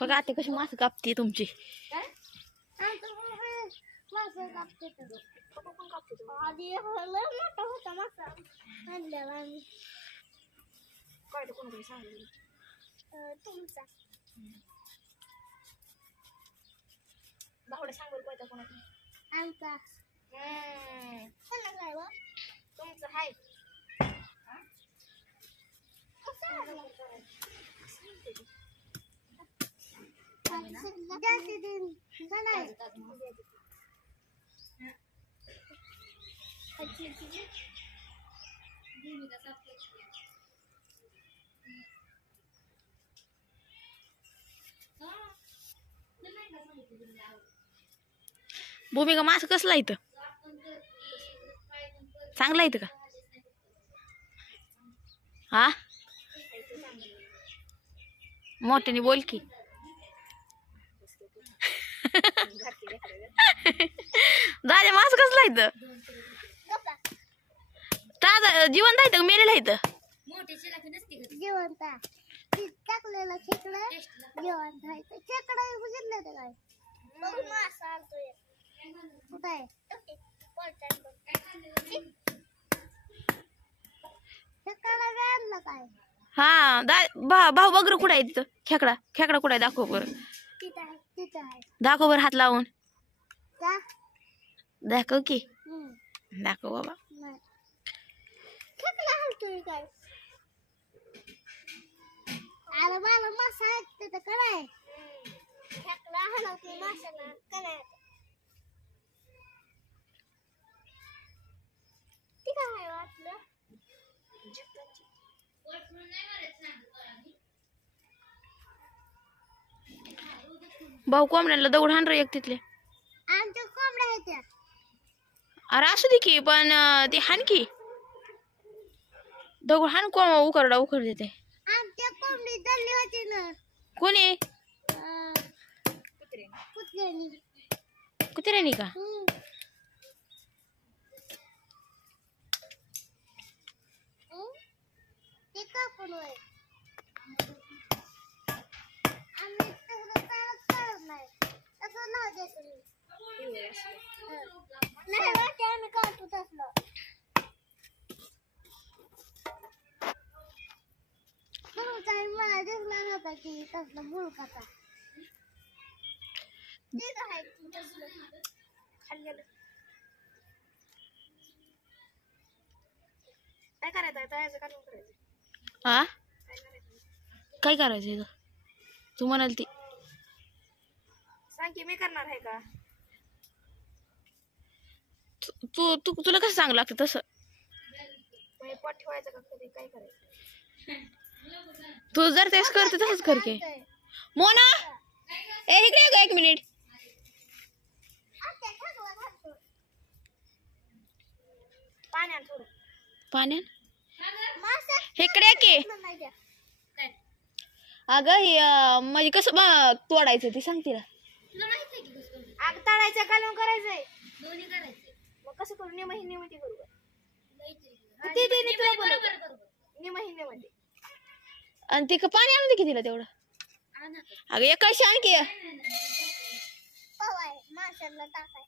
बघा आता कशी मासे कापते तुमची. भावडा सांगू कोयता कोणाचा आमचा तुमचं हाय भूमिका मास कसला इथं चांगला इथं का हा मोठ्याने बोल की दादा मास कसला इथं दादा जिवंत आहे का मेलेला इथं जिवंत टाकलेला खेकडा जिवंत आहे खेकडा बघितलं तर काय बघ मास आलतोय कुठं आहे हा भाऊ बघ कुठं आहे तिथं खेकडा खेकडा कुठं आहे दाखव बरं दाखव बरं हात लावून दाखव की दाखव बाबा अरे मला मासा आहे तिथं काय खेकडा हलवते माशाला काय काय वाटलं भाऊ कोंबड्याला दगड हाण रे एक तिथले आमच्या कोंबड्या आहेत त्या अरे असू दे की पण ते हाण की दगड हाण उकरडा उकर देते आमच्या कोंबडी दल्ली होती ना कोणी कुत्र्यानी का काय करायचं हा काय करायचं तू म्हणाल ती सांग की मी करणार आहे का तू तू तुला कसं चांगलं लागतं तसं पोट ठेवायचं का कधी काय करायचं तू जर तेच करते तसंच कर की मोना ए इकडे ये एक मिनिट पाण्यात इकडे की अगं हे म्हणजे कसं तोडायचं ते सांग तिला आग तळायचं कालवण करायचंय दोन्ही करायचंय मग कसं करू महिन्यामध्ये करू महिन्यामध्ये आणि ते पाणी आणून दे की तिला तेवढं अगं एकाशी आणखी माशाला टाकाय